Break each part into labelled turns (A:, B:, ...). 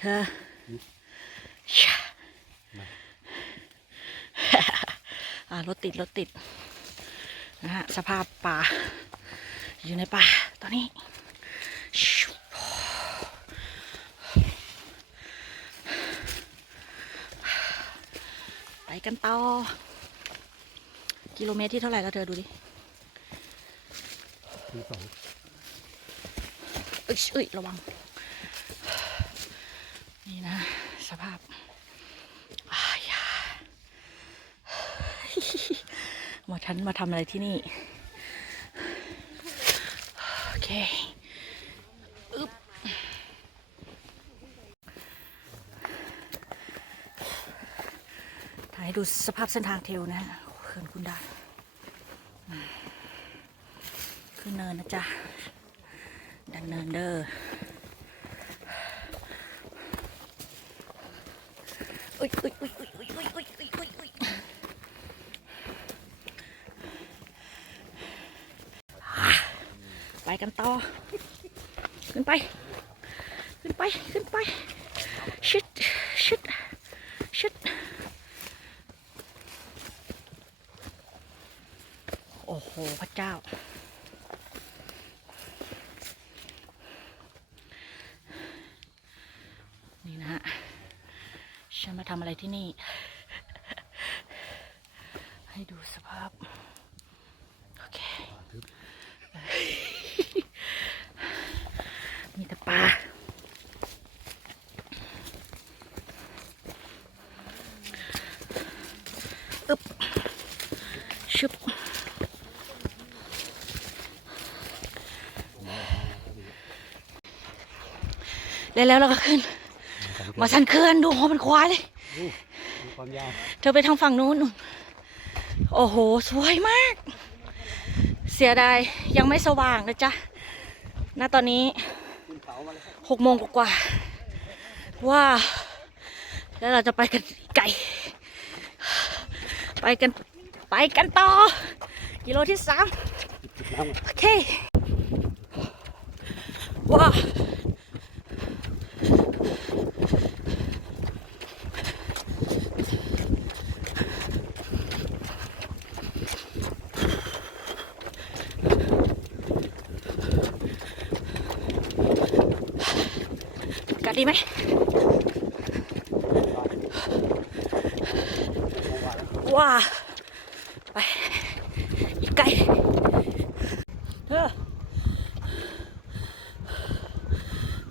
A: เธออ่ารถติด รถติด นะฮะ สภาพป่า อยู่ในป่า ตอนนี้ ไปกันต่อ กิโลเมตรที่เท่าไหร่แล้วเธอดูดิ
B: ที่สอง
A: เอ้ยเอ้ยระวัง นี่นะ สภาพอายามาฉันมาทำอะไรที่นี่ โอเคอึ๊บถ่ายดูสภาพเส้นทางเทลนะฮะเขื่อนคุณดานขึ้นเนินนะจ๊ะ ดันเนินเด้อ อุ้ยอุ้ยอุ้ยอุ้ยอุ้ยอุ้ยอุ้ยอุ้ยอุ้ยอุ้ยอะไปกันต่อ ขึ้นไป ขึ้นไป ขึ้นไป ชิด ชิด ชิด โอ้โห พระเจ้า นี่นะฮะ ฉันมา ที่นี่ ให้ดูสภาพ โอเค มีแต่ปลาอึบชึบแล้วแล้วเราก็ขึ้นมาสันเขื่อนดูหัวเป็นควายเลย
B: ความยาว
A: เธอไปทางฝั่งนู้น โอ้โห สวยมาก เสียดาย ยังไม่สว่างนะจ๊ะ ณ ตอนนี้หกโมงกว่าว้าแล้วเราจะไปกันไกล ไปกัน ไปกันต่อ กิโลที่สามโอเค ว้า ดีไหมว้าไปอีกไกลเธอ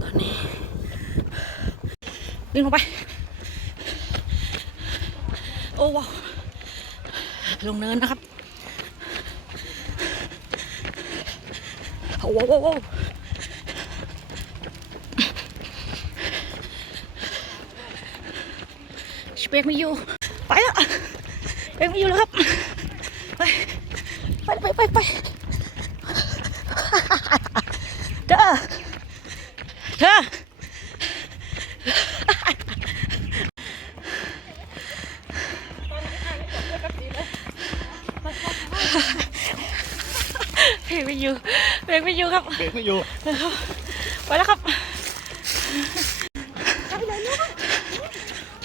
A: ตอนนี้วิ่งลงไป โอ้ว้าวลงเนินนะครับ โอ้ว้ วว้าวว้าวสเปกไม่อยู่ ไปแล้วเบรกไม่อยู่แล้วครับ ไปไปไปไปไปเด้อเธอเบรกไม่อยู่เบรกไม่อยู่ครับ
B: เบรกไม่อยู่
A: ไปแล้วครับ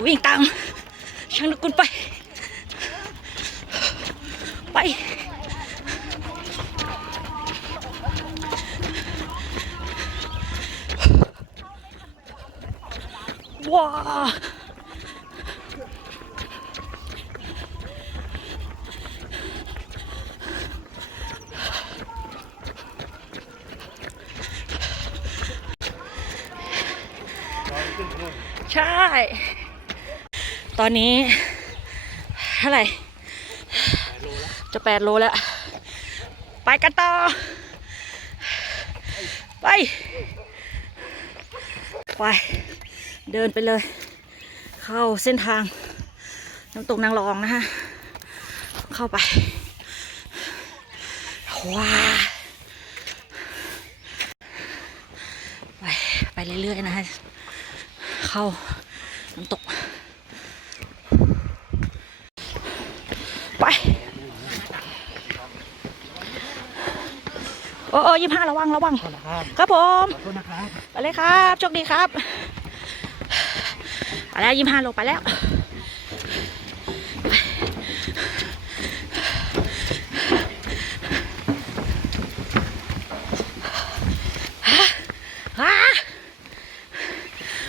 A: วิ่งตามช่างนึกกุลไป ไป ว้าใช่ ตอนนี้เท่าไหร่จะแปดโลแล้ว ไปกันต่อ ไป ไป เดินไปเลย เข้าเส้นทางน้ำตกนางรองนะฮะ เข้าไปว้าไปไปเรื่อยๆนะฮะ เข้าน้ำตก ไป โอ้โอ้ยี่ห้าระวัง ระวัง
B: ขอนะครับ
A: ครับผม
B: ขอโทษนะครับ
A: ไปเลยครับ โชคดีครับไป แล้วยี่ห้าโลไปแล้ว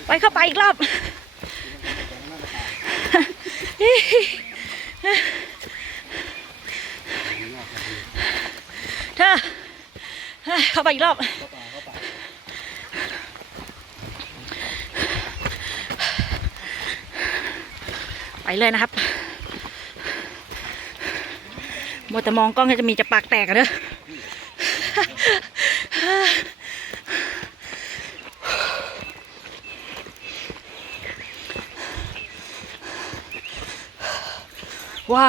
A: ไปเข้าไปอีกรอบเธอเข้าไปอีกรอบ เลยนะครับมัวแต่มองกล้องจะมีจะปากแตกอะเด้อว้า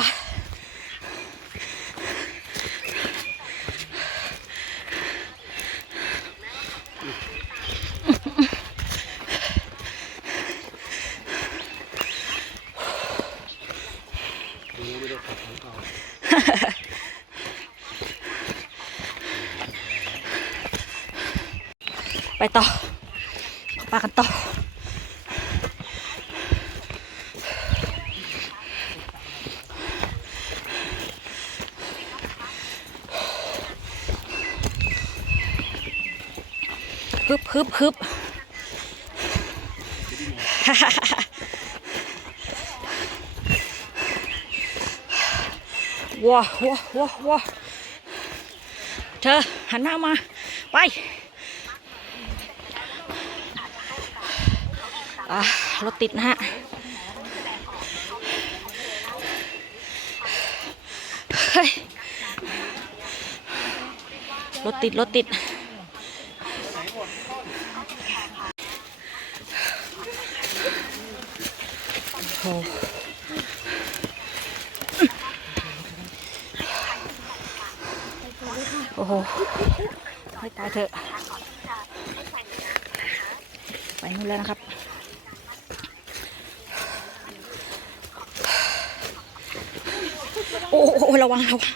B: ดูไม่ได้ขับของเขา
A: ไปต่อปากันต่อ ฮึบฮึบฮึบ ว้าวว้าวว้าวว้าวเธอหันหน้ามา ไปรถติดนะฮะรถติด รถติด โอ้โหโอ้โหให้ตายเถอะ ไปนู่นแล้วนะครับ โอ้โหระวังระวัง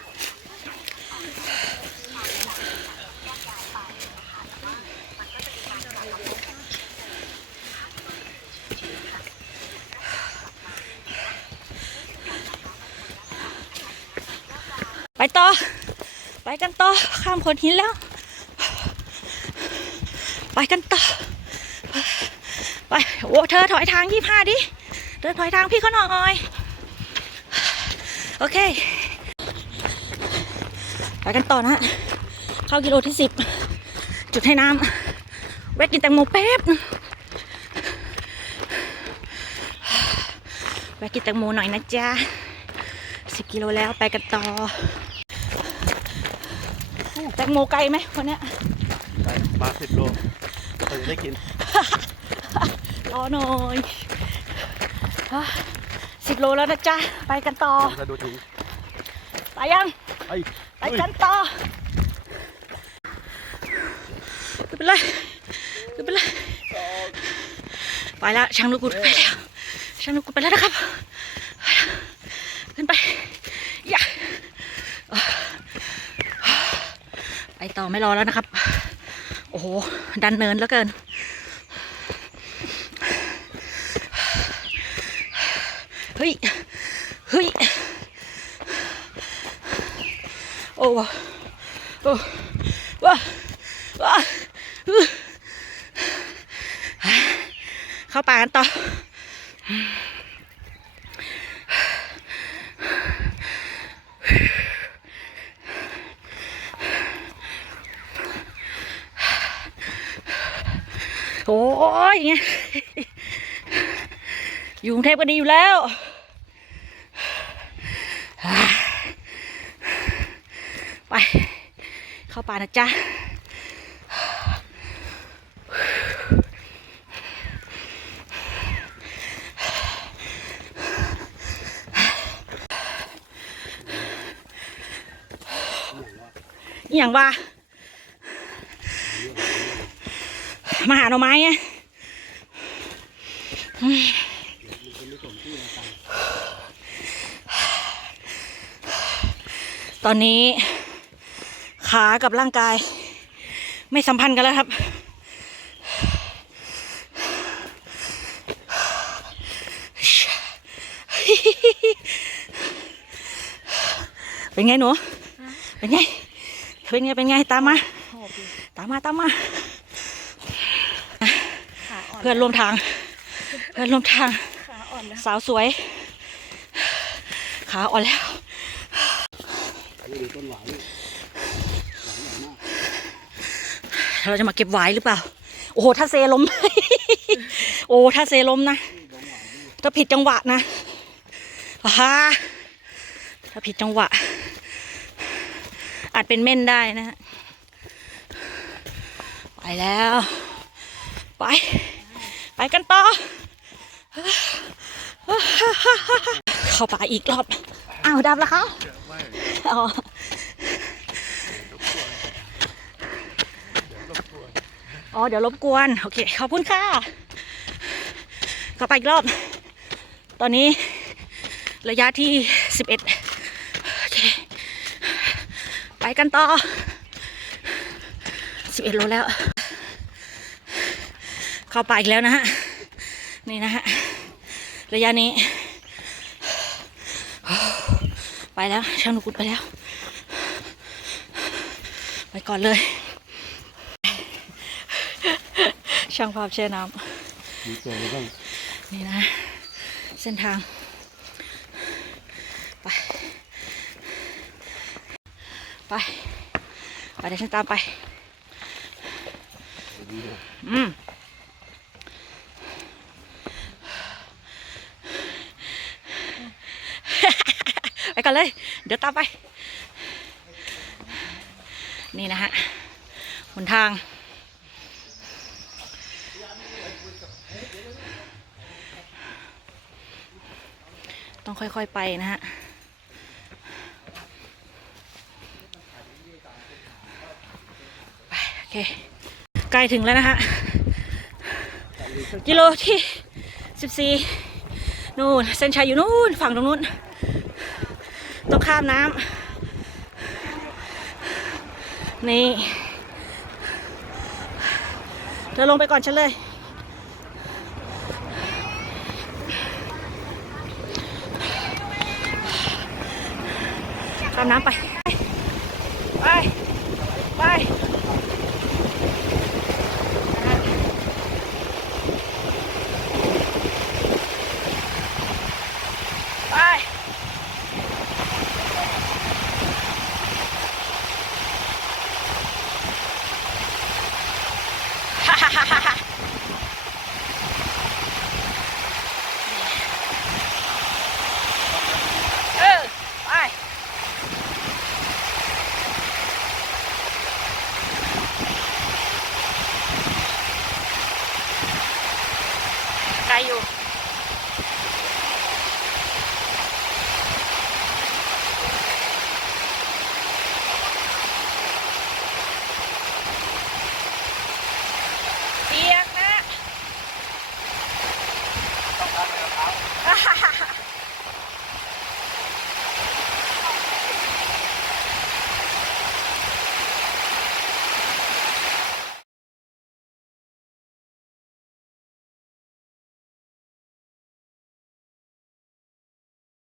A: ไปต่อ ไปกันต่อข้ามโขดหินแล้ว ไปกันต่อ ไปโอ้เธอถอยทางยี่ห้าดิเธอถอยทางพี่เขาหน่อยโอเคไปกันต่อนะฮะเข้ากิโลที่สิบจุดให้น้ำแวะกินแตงโมแป๊บแวะกินแตงโมหน่อยนะจ๊ะสิบกิโลแล้วไปกันต่อ แตงโมไกลไหมวันเนี้ย
B: ไปมาสิบโลเราจะได้กิน
A: รอหน่อยสิบโลแล้วนะจ๊ะ ไปกันต่อ
B: จะดูถึง
A: ไปยัง
B: ไอ้
A: ไปกันต่อไม่เป็นไรไม่เป็นไรไปแล้วช่างลูกกุดไปแล้วช่างลูกกุดไปแล้วนะครับ ขึ้นไปอย่าไป ต่อไม่รอแล้วนะครับ โอ้โห ดันเนินแล้วเกิน เฮ้ย เฮ้ย โอ้วโอ้ว้าว้าเข้าป่ากันต่อ โอ้ ยอย่างเงี้ยอยู่กรุงเทพก็ดีอยู่แล้วไป เข้าป่านะจ๊ะอย่างว่ามาหาหน่อไม้ไง ตอนนี้ขากับร่างกาย ไม่สัมพันธ์กันแล้วครับ เป็นไงหนูเป็นไง เป็นไง เป็นไง ตามมา ตามมา ตามมา เพื่อนร่วมทาง เพื่อนร่วมทาง สาวสวย ขาอ่อนแล้ว
B: นี่ดูต้นหวายนี่หวายใหญ่มาก
A: เราจะมาเก็บไว้หรือเปล่า โอ้โหถ้าเซลมโอ้ถ้าเซลมนะ ถ้าผิดจังหวะนะอ่าถ้าผิดจังหวะ อาจเป็นเม่นได้นะ ไปแล้ว ไป ไปกันต่อ เข้าป่าอีกรอบ อ้าวดับแล้วคะ อ๋ออ๋อ เดี๋ยวรบกวน โอเค ขอบคุณค่ะกลับไปอีกรอบ ตอนนี้ระยะที่สิบเอ็ดโอเค ไปกันต่อสิบเอ็ดโลแล้ว เข้าไปอีกแล้วนะฮะ นี่นะฮะ ระยะนี้ ไปแล้วช่างนุกุดไปแล้ว ไปก่อนเลย ช่างภาพแช่น้
B: มีเจออะไรบ้างำ
A: นี่นะ เส้นทาง ไป ไป ไปเดี๋ยวฉันตามไปอืม ไป ก่อนเลย เดี๋ยวตามไป นี่นะฮะหนทาง ต้องค่อยๆไปนะฮะโอเคใกล้ถึงแล้วนะฮะกิโลที่สิบสี่นู่นเส้นชัยอยู่นู่นฝั่งตรงนู้น ข้ามน้ำนี่เธอลงไปก่อนฉันเลย ข้ามน้ำไป ha ha ha ha